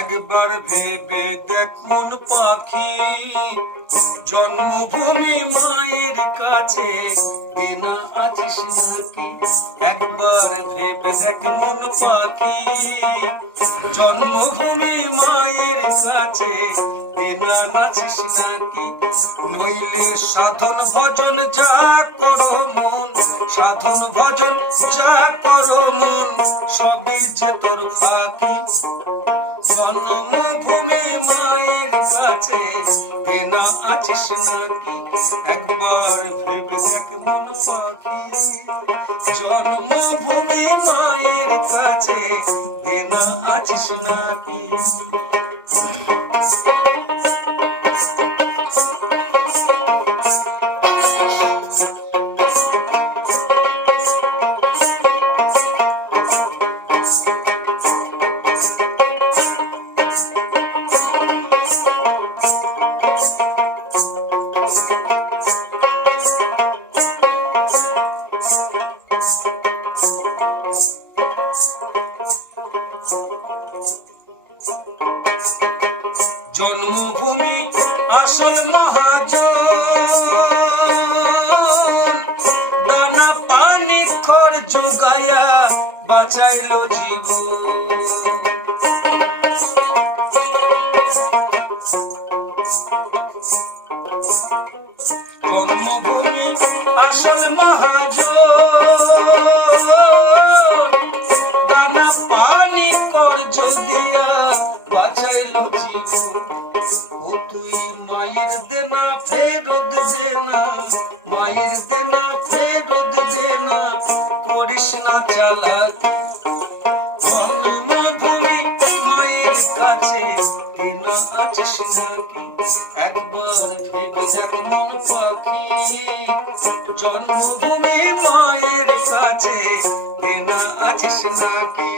একবার ভেবে দেখ মন পাখি, জন্মভূমি মায়ের কাছে দেনা আছিস নাকি? একবার ভেবে দেখ মন পাখি, জন্মভূমি মায়ের কাছে দেনা আছিস নাকি? নইলে সাধন ভজন যা করো মন, সাধন ভজন যা করো মন, সবই যে তোর ফাঁকি। জন্মভূমি মায়ের কাছে দেনা আছিস নাকি? একবার ভেবে দেখ মন পাখি, জন্মভূমি মায়ের কাছে দেনা আছিস নাকি? জন্মভূমি আসল মহাজন, দানা পানি খড় জোগায়া বাঁচাইল জীবন। জন্মভূমি আসল মহাজন, দানা পানি খড় জোগায়া বাঁচাইল জীবন। ও তুই মায়ের দেনা ফেরত দে না, মায়ের দেনা ফেরত দে না, করিস না চালাকি। জন্মভূমি মায়ের কাছে দেনা আছিস নাকি? একবার ভেবে দেখ মন পাখি, জন্মভূমি মায়ের কাছে দেনা আছিস নাকি?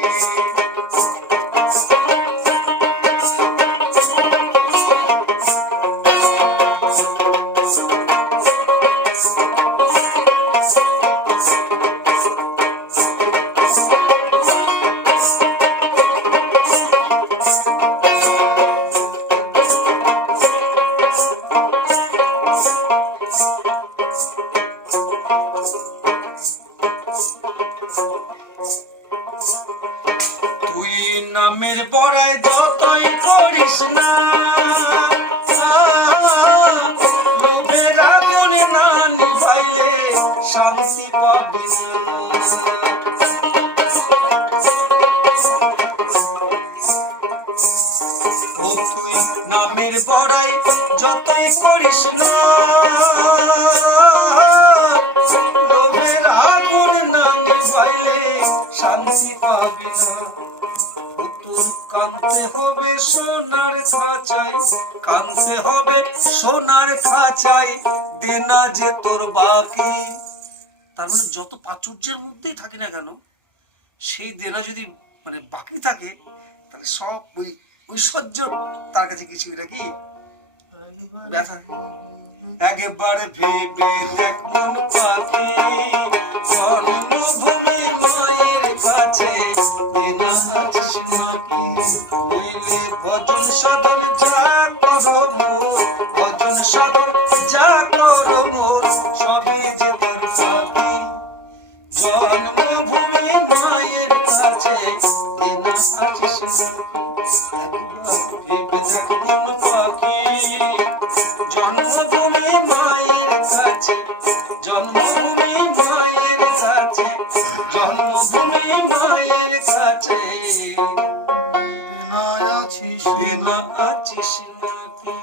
তুই নামের বড়াই যতই করিস না, লোভের আগুন না নিভাইলে শান্তি পাবি না। ও তুই নামের বড়াই যতই করিস না, লোভের আগুন না নিভাইলে শান্তি পাবি না। তোর কাঁদতে হবে সোনার খাঁচায়, কাঁদতে হবে সোনার খাঁচায়, দেনা যে তোর বাকি। তার মানে যত প্রাচুর্যের মধ্যেই থাকে না কেন, সেই দেনা যদি মানে বাকি থাকে, তাহলে সব ওই ঐশ্বর্য তার কাছে কিছু নাকি ব্যথা। একবার ভেবে দেখ মন পাখি, জন্মভূমি মায়ের কাছে দেনা আছিস নাকি? নইলে ভজন সাধন যা করো মোর, ভজন সাধন যা করো মোর, সবই যে তোর ফাঁকি। জন্মভূমি মায়ের কাছে দেনা আছিস নাকি? একবার ভেবে দেখ মন পাখি, জন্মভূমি মায়ের কাছে, জন্মভূমি মায়ের কাছে, জন্মভূমি মায়ের কাছে দেনা আছিস নাকি?